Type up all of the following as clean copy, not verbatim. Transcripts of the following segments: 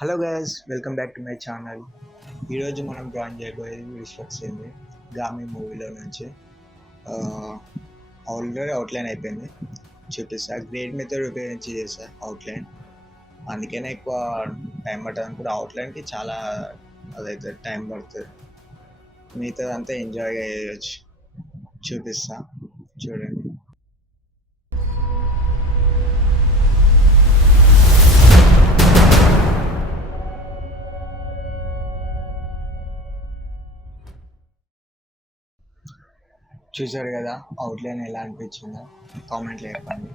Hello guys, welcome back to my channel. ఈరోజు మనం join చేయబోయేది విశ్వక్సేన్ది గామి మూవీలో నుంచి. ఆల్రెడీ అవుట్లైన్ అయిపోయింది, చూపిస్తా. గ్రేడ్ మెథడ్ ఉపయోగించి చేసా అవుట్లైన్, అందుకనే ఎక్కువ టైం పడుతుంది అనుకుంటే. అవుట్లైన్కి చాలా అదైతే టైం పడుతుంది, మిగతాదంతా ఎంజాయ్గా చేయొచ్చు. చూపిస్తా, చూడండి. చూసారు కదా అవుట్లైన్ ఎలా అనిపించిందో కామెంట్లో చెప్పండి.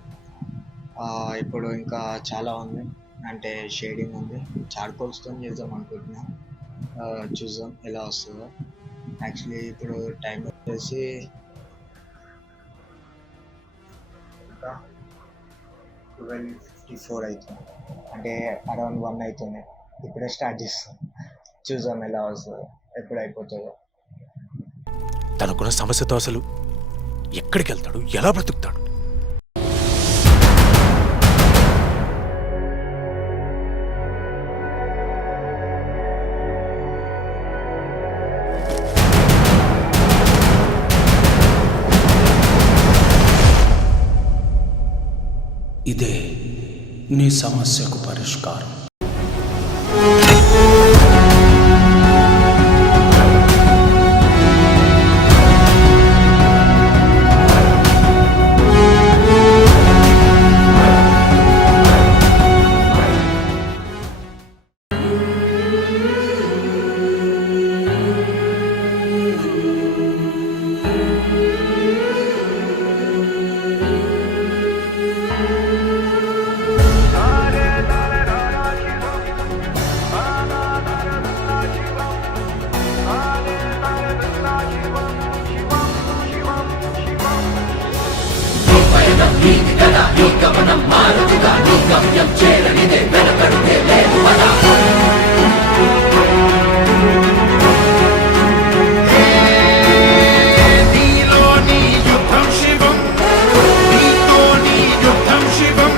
ఇప్పుడు ఇంకా చాలా ఉంది, అంటే షేడింగ్ ఉంది, చార్కోల్స్తో చేద్దాం అనుకుంటున్నా. చూద్దాం ఎలా వస్తుందో. యాక్చువల్లీ ఇప్పుడు టైం వచ్చేసి ఇంకా 12:54 అవుతుంది, అంటే అరౌండ్ 1 అవుతుంది. ఇప్పుడే స్టార్ట్ చేస్తాం, చూద్దాం ఎలా వస్తుందో, ఎప్పుడు అయిపోతుందో. తనకున్న సమస్యతో అసలు ఎక్కడికి వెళ్తాడు, ఎలా బ్రతుకుతాడు? ఇదే నీ సమస్యకు పరిష్కారం. నీ గమనం మారుతుగా, నీ గమ్యం చేరనిదే, వెనకడుగే లేదు పదా. నీలో నీ యుద్ధం శివం, నీతో నీ యుద్ధం శివం,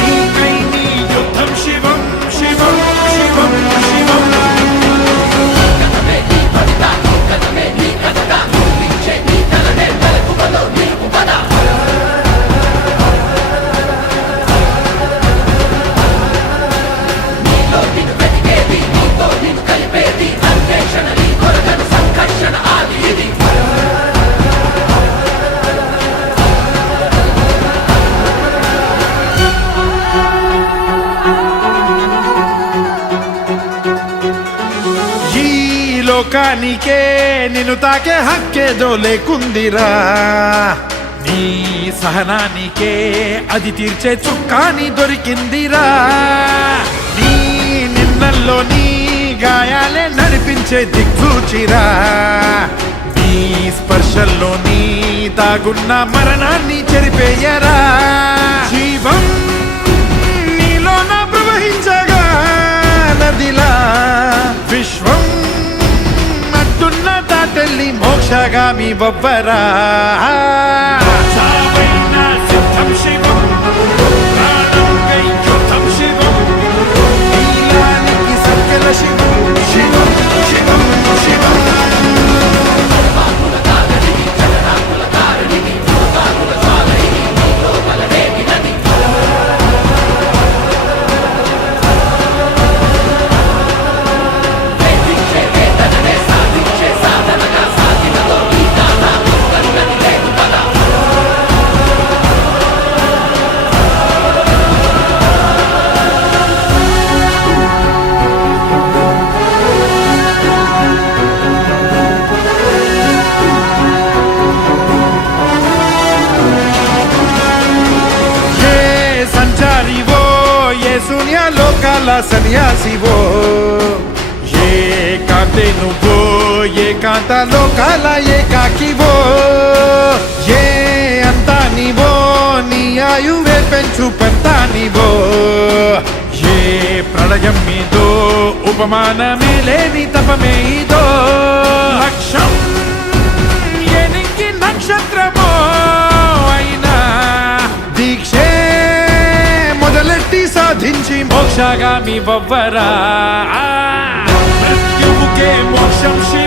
నీకై నీ యుద్ధం శివం, శివం శివం శివం. కథమే నీ ఫలిత, కథమే నీ కథగా, చూపించే నీ తలనే వెలుగులో నీకు పదా. లోకానికే నిన్ను తాకే హక్కేదో లేకుందిరా, నీ సహనానికే అది తీర్చే చుక్కాని దొరికిందిరా. నీ నిన్నల్లో నీ గాయాలే నడిపించే దిక్సూచిరా, నీ స్పర్శల్లో నీ దాగున్న మరణాన్ని చెరిపేయరా. జీవం నీలోన ప్రవహించగా నదిలా, విశ్వం దాటెల్లి మోక్షగామి బొబ్బరా. సిద్ధం శివం, ప్రాణంకై యుద్ధం శివం, నీలానికి సకల శివం, శివం శివం శివం. సన్యాసివో ఏ కాంతే నువ్వో, ఏ కాంత లోకాల ఏకాకివో, ఏ అంతా నీవో, నీ ఆయువే పెంచు పెంతానివో, ఏ ప్రళయం మీదో ఉపమానమే లేని తపమే ఇదో. లక్ష్యం ఎనికి నక్షత్రమో అయినా దీక్షే మొదలెట్టి సాధించే నుంచి మోక్షగామి వవ్వరా మృత్యువుకే మోక్షం శివం